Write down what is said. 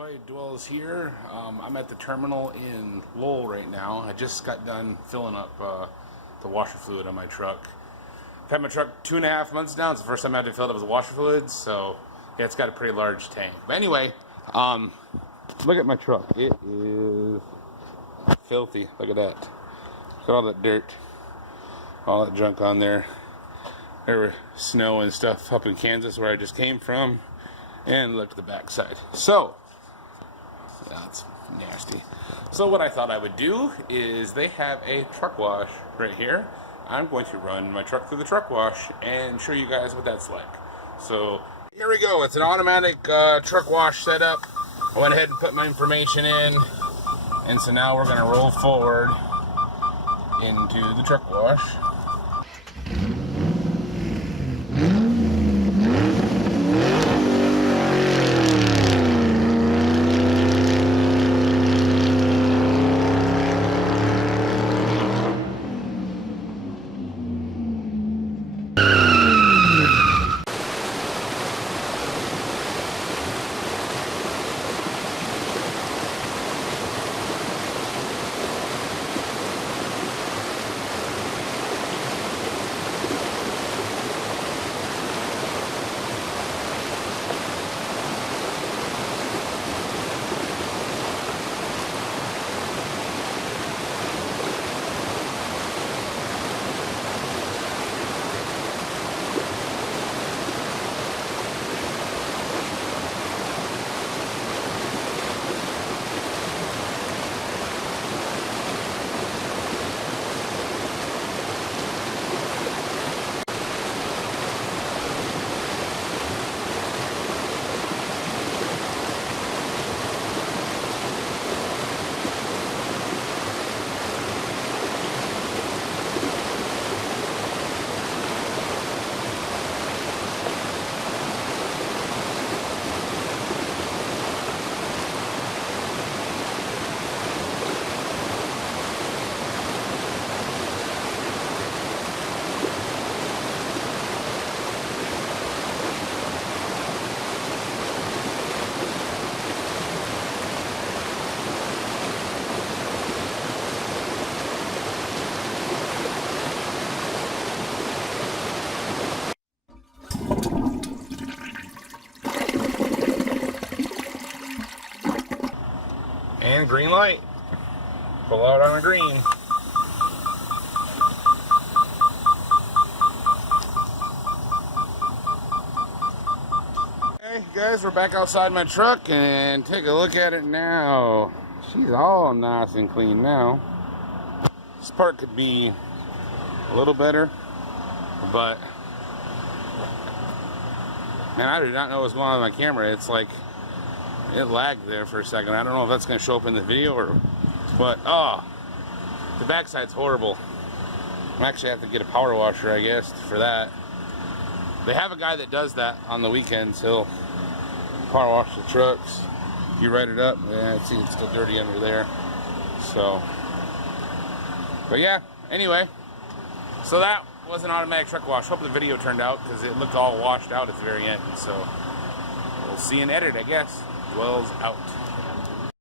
everybody, Dwells here. I'm at the terminal in Lowell right now. I just got done filling up the washer fluid on my truck. I've had my truck 2.5 months now. It's the first time I had to fill it up with washer fluids, so yeah, it's got a pretty large tank. But anyway, look at my truck. It is filthy. Look at that. Look at all that dirt, all that junk on there. There was snow and stuff up in Kansas where I just came from. And look at the back side. So, that's nasty. So what I thought I would do is they have a truck wash right here. I'm going to run my truck through the truck wash and show you guys what that's like. So, here we go. It's an automatic truck wash setup. I went ahead and put my information in. And so now we're going to roll forward into the truck wash. And green light. Pull out on a green. Hey guys, we're back outside my truck and take a look at it now. She's all nice and clean now. This part could be a little better, but man, I do not know what's going on with my camera. It's like it lagged there for a second. I don't know if that's going to show up in the video or, but oh, the backside's horrible. I actually have to get a power washer, I guess, for that. They have a guy that does that on the weekends. He'll power wash the trucks. You write it up, yeah, see it's still dirty under there. So, but yeah. Anyway, so that was an automatic truck wash. Hope the video turned out because it looked all washed out at the very end. So we'll see in edit, I guess. Dwells out.